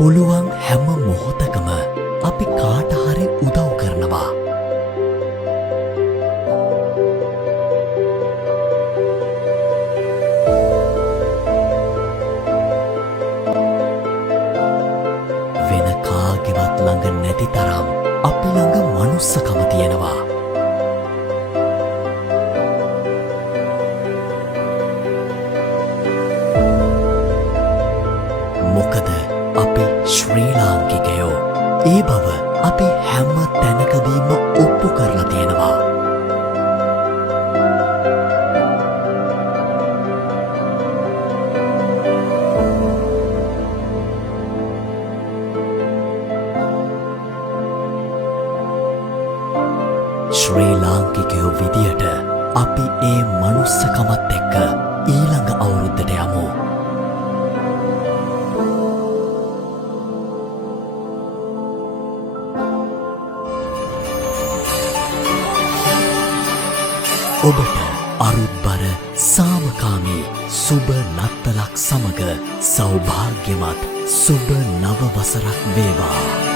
පුළුවන් හැම මොහොතකම අපි කාට හරි උදව් කරනවා. වෙන කාගෙවත් ළඟ නැති තරම් අපි ළඟ මනුස්සකම තියෙනවා. මොකද අපි ශ්‍රී ලාංකිකයෝ. ඒ බව අපි හැම තැනකදීම ඔප්පු කරලා තියෙනවා. ශ්‍රී ලාංකිකයෝ විදියට අපි ඒ මනුස්සකමත් එක්ක ඊළඟ අවුරුද්දට යමු. ඔබට අරුත්බර සාමකාමී සුබ නත්තලක් සමග සෞභාග්‍යමත් සුබ නව වසරක් වේවා.